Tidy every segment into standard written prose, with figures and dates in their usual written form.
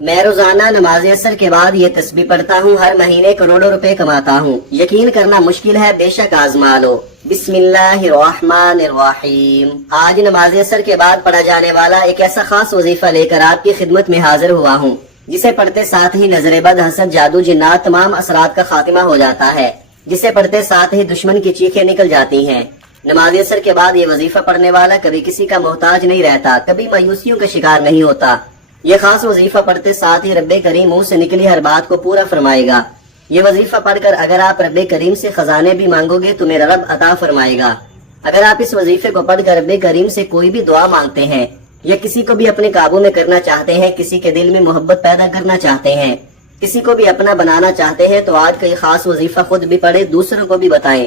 میں روزانہ نماز اثر کے بعد یہ تسبیح پڑھتا ہوں، ہر مہینے کروڑوں روپے کماتا ہوں۔ یقین کرنا مشکل ہے، بے شک آزما لو۔ بسم اللہ الرحمن الرحیم۔ آج نماز اثر کے بعد پڑھا جانے والا ایک ایسا خاص وظیفہ لے کر آپ کی خدمت میں حاضر ہوا ہوں، جسے پڑھتے ساتھ ہی نظر بد، حسد، جادو، جنات، تمام اثرات کا خاتمہ ہو جاتا ہے، جسے پڑھتے ساتھ ہی دشمن کی چیخیں نکل جاتی ہیں۔ نماز اثر کے بعد یہ وظیفہ پڑھنے والا کبھی کسی کا محتاج نہیں رہتا، کبھی مایوسیوں کا شکار نہیں ہوتا۔ یہ خاص وظیفہ پڑھتے ساتھ ہی رب کریم منہ سے نکلی ہر بات کو پورا فرمائے گا۔ یہ وظیفہ پڑھ کر اگر آپ رب کریم سے خزانے بھی مانگو گے تو میرا رب عطا فرمائے گا۔ اگر آپ اس وظیفے کو پڑھ کر رب کریم سے کوئی بھی دعا مانگتے ہیں یا کسی کو بھی اپنے قابو میں کرنا چاہتے ہیں، کسی کے دل میں محبت پیدا کرنا چاہتے ہیں، کسی کو بھی اپنا بنانا چاہتے ہیں، تو آج کا یہ خاص وظیفہ خود بھی پڑھے، دوسروں کو بھی بتائیں،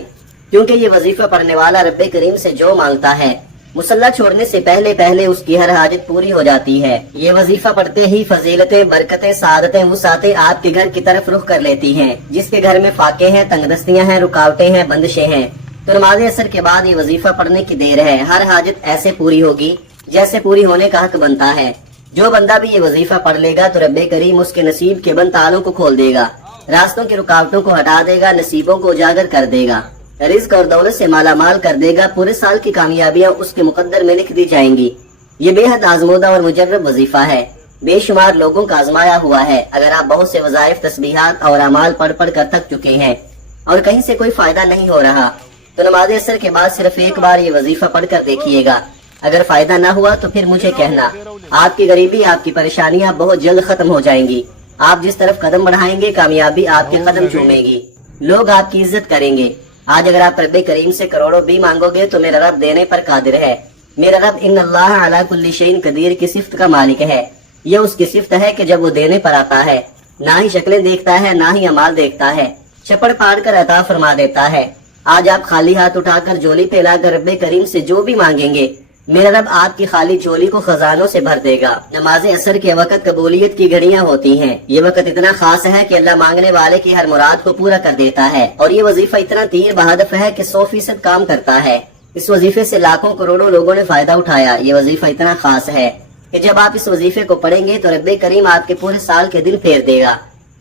کیونکہ یہ وظیفہ پڑھنے والا رب کریم سے جو مانگتا ہے مصلی چھوڑنے سے پہلے اس کی ہر حاجت پوری ہو جاتی ہے۔ یہ وظیفہ پڑھتے ہی فضیلتیں، برکتیں، سعادتیں، وسعتیں آپ کے گھر کی طرف رخ کر لیتی ہیں۔ جس کے گھر میں فاقے ہیں، تنگ دستیاں ہیں، رکاوٹیں ہیں، بندشیں ہیں، تو نماز اثر کے بعد یہ وظیفہ پڑھنے کی دیر ہے، ہر حاجت ایسے پوری ہوگی جیسے پوری ہونے کا حق بنتا ہے۔ جو بندہ بھی یہ وظیفہ پڑھ لے گا تو رب کریم اس کے نصیب کے بند تالوں کو کھول دے گا، راستوں کی رکاوٹوں کو ہٹا دے گا، نصیبوں کو اجاگر کر دے گا، رزق اور دولت سے مالا مال کر دے گا، پورے سال کی کامیابیاں اس کے مقدر میں لکھ دی جائیں گی۔ یہ بے حد آزمودہ اور مجرب وظیفہ ہے، بے شمار لوگوں کا آزمایا ہوا ہے۔ اگر آپ بہت سے وظائف، تسبیحات اور اعمال پڑھ کر تھک چکے ہیں اور کہیں سے کوئی فائدہ نہیں ہو رہا، تو نماز اثر کے بعد صرف ایک بار یہ وظیفہ پڑھ کر دیکھیے گا۔ اگر فائدہ نہ ہوا تو پھر مجھے کہنا، آپ کی غریبی، آپ کی پریشانیاں بہت جلد ختم ہو جائیں گی۔ آپ جس طرف قدم بڑھائیں گے کامیابی آپ کے قدم چومے گی، لوگ آپ کی عزت کریں گے۔ آج اگر آپ رب کریم سے کروڑوں بھی مانگو گے تو میرا رب دینے پر قادر ہے۔ میرا رب ان اللہ علی کل شیء قدیر کی صفت کا مالک ہے۔ یہ اس کی صفت ہے کہ جب وہ دینے پر آتا ہے نہ ہی شکلیں دیکھتا ہے، نہ ہی اعمال دیکھتا ہے، چھپڑ پاڑ کر عطا فرما دیتا ہے۔ آج آپ خالی ہاتھ اٹھا کر جھولی پہ لا کر رب کریم سے جو بھی مانگیں گے، میرا رب آپ کی خالی جھولی کو خزانوں سے بھر دے گا۔ نماز اثر کے وقت قبولیت کی گھڑیاں ہوتی ہیں۔ یہ وقت اتنا خاص ہے کہ اللہ مانگنے والے کی ہر مراد کو پورا کر دیتا ہے، اور یہ وظیفہ اتنا تیر بہدف ہے کہ 100% کام کرتا ہے۔ اس وظیفے سے لاکھوں کروڑوں لوگوں نے فائدہ اٹھایا۔ یہ وظیفہ اتنا خاص ہے کہ جب آپ اس وظیفے کو پڑھیں گے تو رب کریم آپ کے پورے سال کے دن پھیر دے گا۔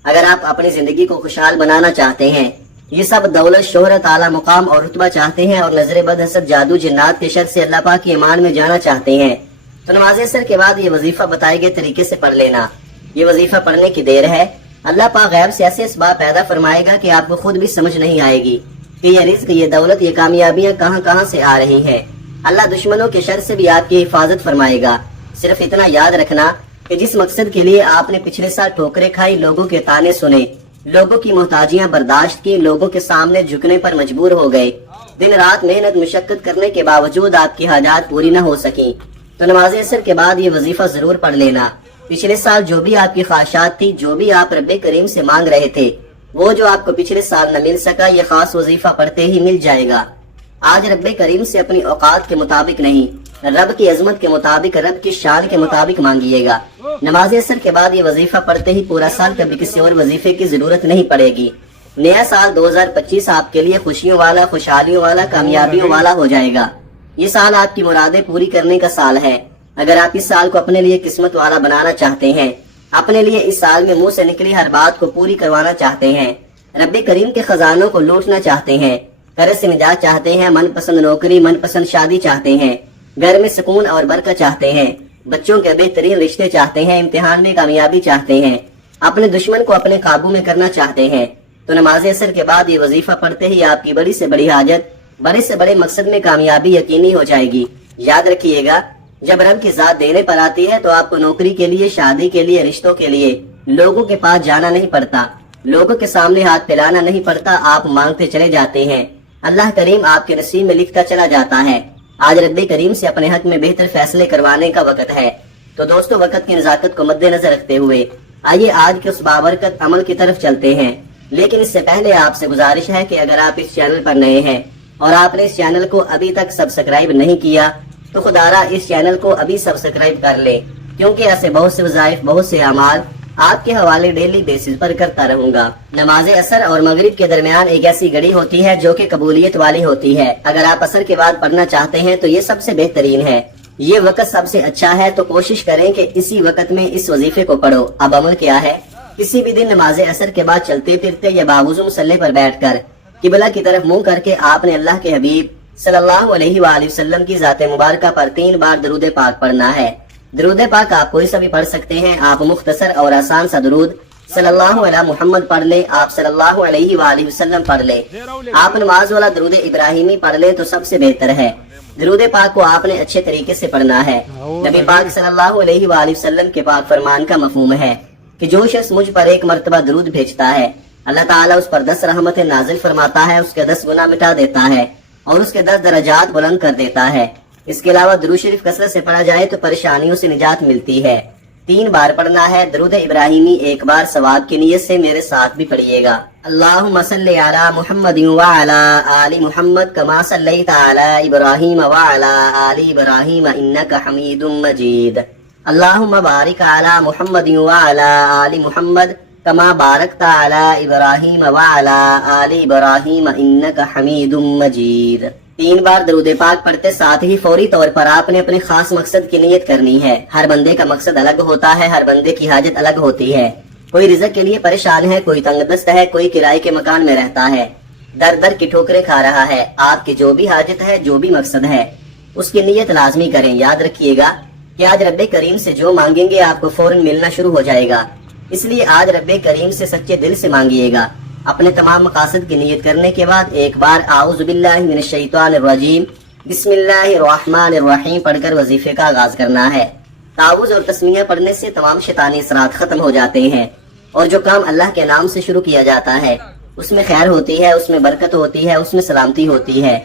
اگر آپ اپنی زندگی کو خوشحال بنانا چاہتے ہیں، یہ سب دولت، شہرت، اعلیٰ مقام اور رتبہ چاہتے ہیں، اور نظر بد، حسد، جادو، جنات کے شر سے اللہ پاک کی ایمان میں جانا چاہتے ہیں، تو نماز اثر کے بعد یہ وظیفہ بتائے گئے طریقے سے پڑھ لینا۔ یہ وظیفہ پڑھنے کی دیر ہے، اللہ پاک غیب سے ایسے اسباب پیدا فرمائے گا کہ آپ کو خود بھی سمجھ نہیں آئے گی کہ یہ رزق، یہ دولت، یہ کامیابیاں کہاں سے آ رہی ہیں۔ اللہ دشمنوں کے شر سے بھی آپ کی حفاظت فرمائے گا۔ صرف اتنا یاد رکھنا کہ جس مقصد کے لیے آپ نے پچھلے سال ٹھوکریں کھائی، لوگوں کے تانے سنے، لوگوں کی محتاجیاں برداشت کی، لوگوں کے سامنے جھکنے پر مجبور ہو گئے، دن رات محنت مشقت کرنے کے باوجود آپ کی حاجات پوری نہ ہو سکیں، تو نماز اثر کے بعد یہ وظیفہ ضرور پڑھ لینا۔ پچھلے سال جو بھی آپ کی خواہشات تھی، جو بھی آپ رب کریم سے مانگ رہے تھے، وہ جو آپ کو پچھلے سال نہ مل سکا، یہ خاص وظیفہ پڑھتے ہی مل جائے گا۔ آج رب کریم سے اپنی اوقات کے مطابق نہیں، رب کی عظمت کے مطابق، رب کی شان کے مطابق مانگیے گا۔ نماز اثر کے بعد یہ وظیفہ پڑھتے ہی پورا سال کبھی کسی اور وظیفے کی ضرورت نہیں پڑے گی۔ نیا سال 2025 آپ کے لیے خوشیوں والا، خوشحالیوں والا، کامیابیوں والا ہو جائے گا۔ یہ سال آپ کی مرادیں پوری کرنے کا سال ہے۔ اگر آپ اس سال کو اپنے لیے قسمت والا بنانا چاہتے ہیں، اپنے لیے اس سال میں منہ سے نکلی ہر بات کو پوری کروانا چاہتے ہیں، رب کریم کے خزانوں کو لوٹنا چاہتے ہیں، قرض سے نجات چاہتے ہیں، من پسند نوکری، من پسند شادی چاہتے ہیں، گھر میں سکون اور برکت چاہتے ہیں، بچوں کے بہترین رشتے چاہتے ہیں، امتحان میں کامیابی چاہتے ہیں، اپنے دشمن کو اپنے قابو میں کرنا چاہتے ہیں، تو نماز اثر کے بعد یہ وظیفہ پڑھتے ہی آپ کی بڑی سے بڑی حاجت، بڑے سے بڑے مقصد میں کامیابی یقینی ہو جائے گی۔ یاد رکھیے گا، جب رب کی ذات دینے پر آتی ہے تو آپ کو نوکری کے لیے، شادی کے لیے، رشتوں کے لیے لوگوں کے پاس جانا نہیں پڑتا، لوگوں کے سامنے ہاتھ پھیلانا نہیں پڑتا، آپ مانگتے چلے جاتے ہیں، اللہ کریم آپ کے نصیب میں لکھتا چلا جاتا ہے۔ آج رب کریم سے اپنے حق میں بہتر فیصلے کروانے کا وقت ہے۔ تو دوستو، وقت کی نزاکت کو مد نظر رکھتے ہوئے آئیے آج کے اس بابرکت عمل کی طرف چلتے ہیں۔ لیکن اس سے پہلے آپ سے گزارش ہے کہ اگر آپ اس چینل پر نئے ہیں اور آپ نے اس چینل کو ابھی تک سبسکرائب نہیں کیا تو خدا را اس چینل کو ابھی سبسکرائب کر لے، کیونکہ ایسے بہت سے وظائف، بہت سے اعمال آپ کے حوالے ڈیلی بیسس پر کرتا رہوں گا۔ نماز عصر اور مغرب کے درمیان ایک ایسی گھڑی ہوتی ہے جو کہ قبولیت والی ہوتی ہے۔ اگر آپ عصر کے بعد پڑھنا چاہتے ہیں تو یہ سب سے بہترین ہے۔ یہ وقت سب سے اچھا ہے تو کوشش کریں کہ اسی وقت میں اس وظیفے کو پڑھو۔ اب عمل کیا ہے؟ کسی بھی دن نماز عصر کے بعد چلتے پھرتے یا باوضو مصلی پر بیٹھ کر قبلہ کی طرف منہ کر کے آپ نے اللہ کے حبیب صلی اللہ علیہ وآلہ وسلم کی ذات مبارکہ پر 3 بار درود پاک پڑھنا ہے۔ درود پاک آپ کوئی سا بھی پڑھ سکتے ہیں، آپ مختصر اور آسان سا درود صلی اللہ علیہ محمد پڑھ لیں، آپ صلی اللہ علیہ وآلہ وسلم پڑھ لیں۔ آپ نماز والا درود ابراہیمی پڑھ لیں تو سب سے بہتر ہے۔ درود پاک کو آپ نے اچھے طریقے سے پڑھنا ہے۔ نبی پاک صلی اللہ علیہ وآلہ وسلم کے پاک فرمان کا مفہوم ہے کہ جو شخص مجھ پر 1 مرتبہ درود بھیجتا ہے، اللہ تعالیٰ اس پر 10 رحمتیں نازل فرماتا ہے، اس کے 10 گناہ مٹا دیتا ہے اور اس کے 10 درجات بلند کر دیتا ہے۔ اس کے علاوہ درود شریف کثرت سے پڑھا جائے تو پریشانیوں سے نجات ملتی ہے۔ 3 بار پڑھنا ہے۔ درود ابراہیمی 1 بار ثواب کی نیت سے میرے ساتھ بھی پڑھیے گا۔ اللہم صلی علی محمد وعلی آل محمد کما صلیت علی ابراہیم وعلی آل ابراہیم انک حمید مجید۔ اللہم بارک علی محمد وعلی آل محمد کما بارکت علی ابراہیم وعلی آل ابراہیم انک حمید مجید۔ 3 بار درود پاک پڑھتے ساتھ ہی فوری طور پر آپ نے اپنے خاص مقصد کی نیت کرنی ہے۔ ہر بندے کا مقصد الگ ہوتا ہے، ہر بندے کی حاجت الگ ہوتی ہے۔ کوئی رزق کے لیے پریشان ہے، کوئی تنگ دست ہے، کوئی کرائے کے مکان میں رہتا ہے، در در کی ٹھوکریں کھا رہا ہے۔ آپ کی جو بھی حاجت ہے، جو بھی مقصد ہے، اس کی نیت لازمی کریں۔ یاد رکھیے گا کہ آج رب کریم سے جو مانگیں گے آپ کو فوراً ملنا شروع ہو جائے گا، اس لیے آج رب کریم سے سچے دل سے مانگیے گا۔ اپنے تمام مقاصد کی نیت کرنے کے بعد 1 بار اعوذ باللہ من الشیطان الرجیم بسم اللہ الرحمن الرحیم پڑھ کر وظیفے کا آغاز کرنا ہے۔ تعوذ اور تسمیہ پڑھنے سے تمام شیطانی اثرات ختم ہو جاتے ہیں، اور جو کام اللہ کے نام سے شروع کیا جاتا ہے اس میں خیر ہوتی ہے، اس میں برکت ہوتی ہے، اس میں سلامتی ہوتی ہے۔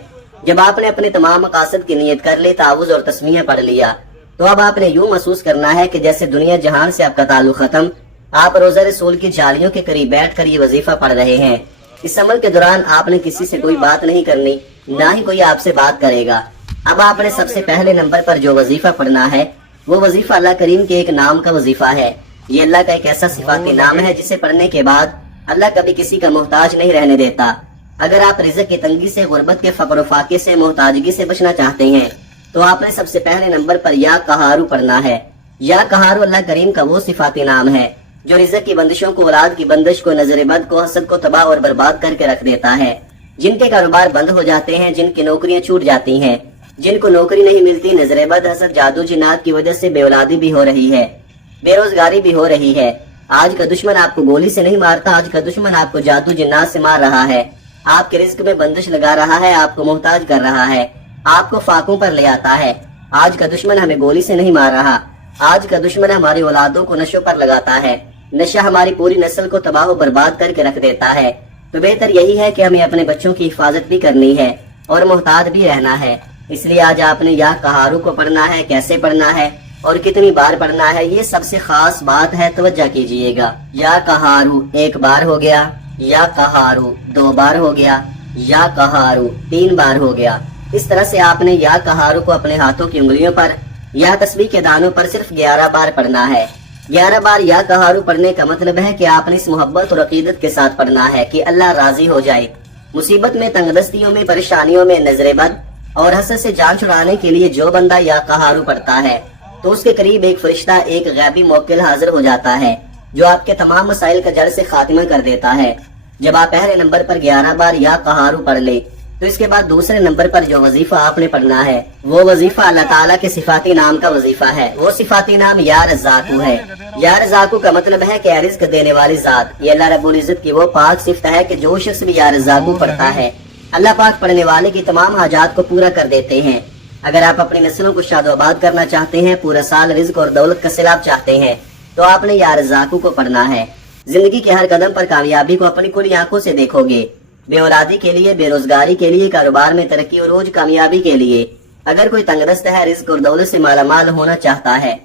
جب آپ نے اپنے تمام مقاصد کی نیت کر لی، تعوذ اور تسمیہ پڑھ لیا، تو اب آپ نے یوں محسوس کرنا ہے کہ جیسے دنیا جہان سے آپ کا تعلق ختم، آپ روزہ رسول کی جالیوں کے قریب بیٹھ کر یہ وظیفہ پڑھ رہے ہیں۔ اس عمل کے دوران آپ نے کسی سے کوئی بات نہیں کرنی، نہ ہی کوئی آپ سے بات کرے گا۔ اب آپ نے سب سے پہلے نمبر پر جو وظیفہ پڑھنا ہے وہ وظیفہ اللہ کریم کے ایک نام کا وظیفہ ہے۔ یہ اللہ کا ایک ایسا صفاتی نام ہے جسے پڑھنے کے بعد اللہ کبھی کسی کا محتاج نہیں رہنے دیتا۔ اگر آپ رزق کی تنگی سے، غربت کے فقر و فاقے سے، محتاجگی سے بچنا چاہتے ہیں تو آپ نے سب سے پہلے نمبر پر یا قہارو پڑھنا ہے۔ یا قہارو اللہ کریم کا وہ صفاتی نام ہے جو رزق کی بندشوں کو، اولاد کی بندش کو، نظر بد کو، حسد کو تباہ اور برباد کر کے رکھ دیتا ہے۔ جن کے کاروبار بند ہو جاتے ہیں، جن کی نوکریاں چھوٹ جاتی ہیں، جن کو نوکری نہیں ملتی، نظر بد، حسد، جادو جنات کی وجہ سے بے اولادی بھی ہو رہی ہے، بے روزگاری بھی ہو رہی ہے۔ آج کا دشمن آپ کو گولی سے نہیں مارتا، آج کا دشمن آپ کو جادو جنات سے مار رہا ہے، آپ کے رزق میں بندش لگا رہا ہے، آپ کو محتاج کر رہا ہے، آپ کو فاقوں پر لے آتا ہے۔ آج کا دشمن ہمیں گولی سے نہیں مار رہا، آج کا دشمن ہماری اولادوں کو نشوں پر لگاتا ہے۔ نشہ ہماری پوری نسل کو تباہ و برباد کر کے رکھ دیتا ہے۔ تو بہتر یہی ہے کہ ہمیں اپنے بچوں کی حفاظت بھی کرنی ہے اور محتاط بھی رہنا ہے۔ اس لیے آج آپ نے یا قہارو کو پڑھنا ہے، کیسے پڑھنا ہے اور کتنی بار پڑھنا ہے، یہ سب سے خاص بات ہے، توجہ کیجئے گا۔ یا قہارو 1 بار ہو گیا، یا قہارو 2 بار ہو گیا، یا قہارو 3 بار ہو گیا۔ اس طرح سے آپ نے یا قہارو کو اپنے ہاتھوں کی انگلیوں پر یا تسبیح کے دانوں پر صرف 11 بار پڑھنا ہے۔ 11 بار یا قہارو پڑھنے کا مطلب ہے کہ آپ نے اس محبت اور عقیدت کے ساتھ پڑھنا ہے کہ اللہ راضی ہو جائے۔ مصیبت میں، تنگ دستیوں میں، پریشانیوں میں، نظر بد اور حسد سے جان چھڑانے کے لیے جو بندہ یا قہارو پڑھتا ہے تو اس کے قریب ایک فرشتہ، ایک غیبی موکل حاضر ہو جاتا ہے جو آپ کے تمام مسائل کا جڑ سے خاتمہ کر دیتا ہے۔ جب آپ پہلے نمبر پر 11 بار یا قہارو پڑھ لے تو اس کے بعد دوسرے نمبر پر جو وظیفہ آپ نے پڑھنا ہے وہ وظیفہ اللہ تعالیٰ کے صفاتی نام کا وظیفہ ہے۔ وہ صفاتی نام یا رزاقو ہے۔ یا رزاقو کا مطلب ہے کہ رزق دینے والی ذات۔ یہ اللہ رب العزت کی وہ پاک صفت ہے کہ جو شخص بھی یا رزاقو پڑھتا ہے اللہ پاک پڑھنے والے کی تمام حاجات کو پورا کر دیتے ہیں۔ اگر آپ اپنی نسلوں کو شاد و آباد کرنا چاہتے ہیں، پورا سال رزق اور دولت کا سیلاب چاہتے ہیں تو آپ نے یا رزاقو کو پڑھنا ہے۔ زندگی کے ہر قدم پر کامیابی کو اپنی کھلی آنکھوں سے دیکھو گے۔ بے اولادی کے لیے، بے روزگاری کے لیے، کاروبار میں ترقی اور روز کامیابی کے لیے اگر کوئی تنگ دست ہے، رزق اور دولت سے مالا مال ہونا چاہتا ہے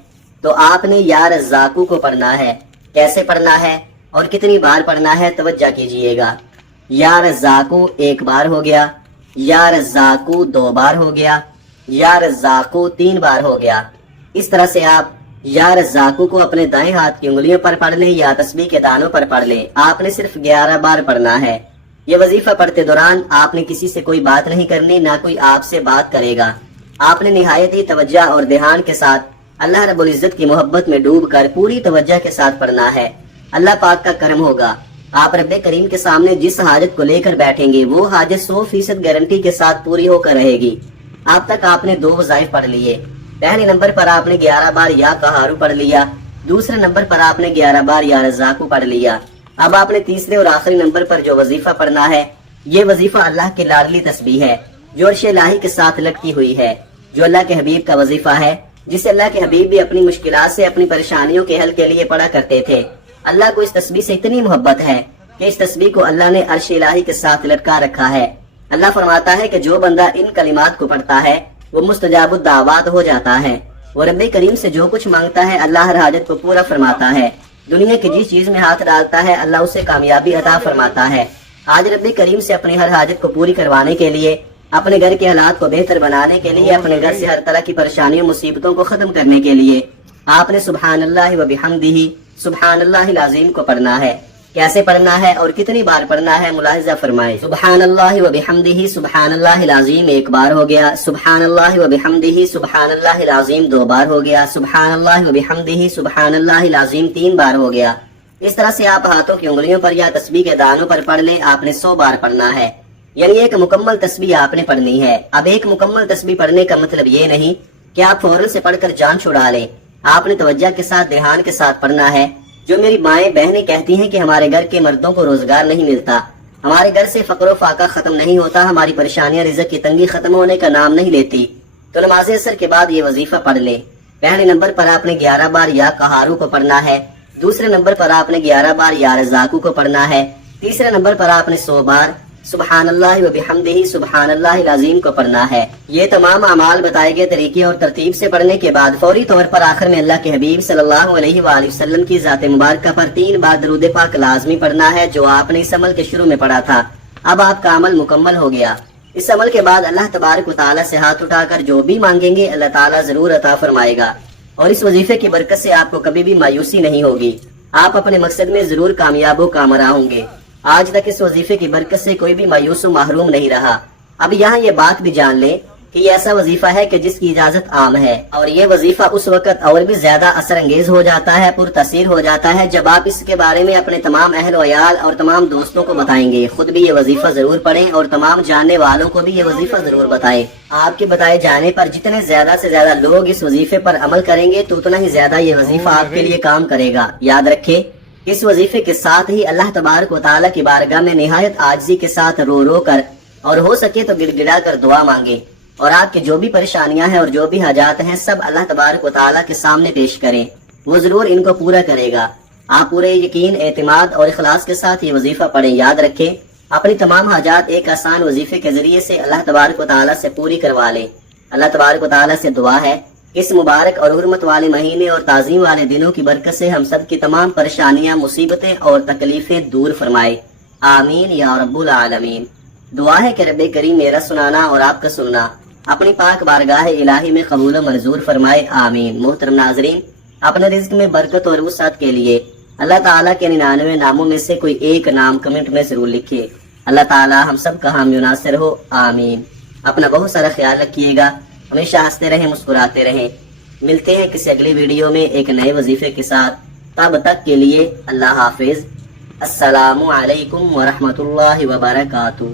تو آپ نے یا رزاقو کو پڑھنا ہے۔ کیسے پڑھنا ہے اور کتنی بار پڑھنا ہے، توجہ کیجئے گا۔ یا رزاقو 1 بار ہو گیا، یا رزاقو 2 بار ہو گیا، یا رزاقو 3 بار ہو گیا۔ اس طرح سے آپ یا رزاقو کو اپنے دائیں ہاتھ کی انگلیوں پر پڑھ لیں یا تسبیح کے دانوں پر پڑھ لیں۔ آپ نے صرف 11 بار پڑھنا ہے۔ یہ وظیفہ پڑھتے دوران آپ نے کسی سے کوئی بات نہیں کرنی، نہ کوئی آپ سے بات کرے گا۔ آپ نے نہایت ہی توجہ اور دھیان کے ساتھ اللہ رب العزت کی محبت میں ڈوب کر پوری توجہ کے ساتھ پڑھنا ہے۔ اللہ پاک کا کرم ہوگا، آپ رب کریم کے سامنے جس حاجت کو لے کر بیٹھیں گے وہ حاجت 100% گارنٹی کے ساتھ پوری ہو کر رہے گی۔ اب تک آپ نے 2 وظائف پڑھ لیے۔ پہلے نمبر پر آپ نے 11 بار یا قہارو پڑھ لیا، دوسرے نمبر پر آپ نے 11 بار یا رزاقو پڑھ لیا۔ اب آپ نے تیسرے اور آخری نمبر پر جو وظیفہ پڑھنا ہے یہ وظیفہ اللہ کی لاڈلی تسبیح ہے جو عرش الہی کے ساتھ لٹکی ہوئی ہے، جو اللہ کے حبیب کا وظیفہ ہے جسے اللہ کے حبیب بھی اپنی مشکلات سے اپنی پریشانیوں کے حل کے لیے پڑھا کرتے تھے۔ اللہ کو اس تسبیح سے اتنی محبت ہے کہ اس تسبیح کو اللہ نے عرش الہی کے ساتھ لٹکا رکھا ہے۔ اللہ فرماتا ہے کہ جو بندہ ان کلمات کو پڑھتا ہے وہ مستجاب الدعوات ہو جاتا ہے۔ وہ رب کریم سے جو کچھ مانگتا ہے اللہ ہر حاجت کو پورا فرماتا ہے۔ دنیا کی جس چیز میں ہاتھ ڈالتا ہے اللہ اسے کامیابی عطا فرماتا ہے۔ آج رب کریم سے اپنی ہر حاجت کو پوری کروانے کے لیے، اپنے گھر کے حالات کو بہتر بنانے کے لیے، اپنے گھر سے ہر طرح کی پریشانیوں مصیبتوں کو ختم کرنے کے لیے آپ نے سبحان اللہ و بحمدہ سبحان اللہ العظیم کو پڑھنا ہے۔ کیسے پڑھنا ہے اور کتنی بار پڑھنا ہے ملاحظہ فرمائے۔ سبحان اللہ و بحمدہ سبحان اللہ العظیم 1 بار ہو گیا، سبحان اللہ و بحمدہ سبحان اللہ العظیم 2 بار ہو گیا، سبحان اللہ و بحمدہ سبحان اللہ العظیم 3 بار ہو گیا۔ اس طرح سے آپ ہاتھوں کی انگلیوں پر یا تسبیح کے دانوں پر پڑھ لیں۔ آپ نے 100 بار پڑھنا ہے، یعنی ایک مکمل تسبیح آپ نے پڑھنی ہے۔ اب ایک مکمل تسبیح پڑھنے کا مطلب یہ نہیں کہ آپ فوراً سے پڑھ کر جان چھڑا لیں۔ آپ نے توجہ کے ساتھ دھیان کے ساتھ پڑھنا ہے۔ جو میری مائیں بہنیں کہتی ہیں کہ ہمارے گھر کے مردوں کو روزگار نہیں ملتا، ہمارے گھر سے فقر و فاقہ ختم نہیں ہوتا، ہماری پریشانیاں رزق کی تنگی ختم ہونے کا نام نہیں لیتی، تو نماز عصر کے بعد یہ وظیفہ پڑھ لیں۔ پہلے نمبر پر آپ نے 11 بار یا قہارو کو پڑھنا ہے، دوسرے نمبر پر آپ نے 11 بار یا رزاقو کو پڑھنا ہے، تیسرے نمبر پر آپ نے 100 بار سبحان اللہ و بحمدہ سبحان اللہ العظیم کو پڑھنا ہے۔ یہ تمام اعمال بتائے گئے طریقے اور ترتیب سے پڑھنے کے بعد فوری طور پر آخر میں اللہ کے حبیب صلی اللہ علیہ وآلہ وسلم کی ذات مبارکہ پر 3 بار درود پاک لازمی پڑھنا ہے جو آپ نے اس عمل کے شروع میں پڑھا تھا۔ اب آپ کا عمل مکمل ہو گیا۔ اس عمل کے بعد اللہ تبارک و تعالیٰ سے ہاتھ اٹھا کر جو بھی مانگیں گے اللہ تعالیٰ ضرور عطا فرمائے گا، اور اس وظیفے کی برکت سے آپ کو کبھی بھی مایوسی نہیں ہوگی، آپ اپنے مقصد میں ضرور کامیاب و کامرا ہوں گے۔ آج تک اس وظیفے کی برکت سے کوئی بھی مایوس و محروم نہیں رہا۔ اب یہاں یہ بات بھی جان لیں کہ یہ ایسا وظیفہ ہے کہ جس کی اجازت عام ہے، اور یہ وظیفہ اس وقت اور بھی زیادہ اثر انگیز ہو جاتا ہے، پر تاثیر ہو جاتا ہے جب آپ اس کے بارے میں اپنے تمام اہل و عیال اور تمام دوستوں کو بتائیں گے۔ خود بھی یہ وظیفہ ضرور پڑھیں اور تمام جاننے والوں کو بھی یہ وظیفہ ضرور بتائیں۔ آپ کے بتائے جانے پر جتنے زیادہ سے زیادہ لوگ اس وظیفے پر عمل کریں گے تو اتنا ہی زیادہ یہ وظیفہ آپ کے لیے کام کرے گا۔ یاد رکھیں، اس وظیفے کے ساتھ ہی اللہ تبارک و تعالیٰ کی بارگاہ میں نہایت عاجزی کے ساتھ رو رو کر اور ہو سکے تو گڑ گڑا کر دعا مانگے، اور آپ کی جو بھی پریشانیاں ہیں اور جو بھی حاجات ہیں سب اللہ تبارک و تعالیٰ کے سامنے پیش کریں، وہ ضرور ان کو پورا کرے گا۔ آپ پورے یقین، اعتماد اور اخلاص کے ساتھ یہ وظیفہ پڑھیں۔ یاد رکھیں، اپنی تمام حاجات ایک آسان وظیفے کے ذریعے سے اللہ تبارک و تعالیٰ سے پوری کروا لیں۔ اللہ تبارک و تعالیٰ سے دعا ہے اس مبارک اور حرمت والے مہینے اور تعظیم والے دنوں کی برکت سے ہم سب کی تمام پریشانیاں، مصیبتیں اور تکلیفیں دور فرمائے۔ آمین یا رب العالمین۔ دعا ہے کہ رب کریم میرا سنانا اور آپ کا سننا اپنی پاک بارگاہ الہی میں قبول و منظور فرمائے۔ آمین۔ محترم ناظرین، اپنے رزق میں برکت اور وسعت کے لیے اللہ تعالیٰ کے 99 ناموں میں سے کوئی ایک نام کمنٹ میں ضرور لکھیے۔ اللہ تعالیٰ ہم سب کا حامی و ناصر ہو۔ آمین۔ اپنا بہت سارا خیال رکھیے گا، ہمیشہ ہنستے رہیں، مسکراتے رہیں۔ ملتے ہیں کسی اگلی ویڈیو میں ایک نئے وظیفے کے ساتھ۔ تب تک کے لیے اللہ حافظ۔ السلام علیکم ورحمۃ اللہ وبرکاتہ۔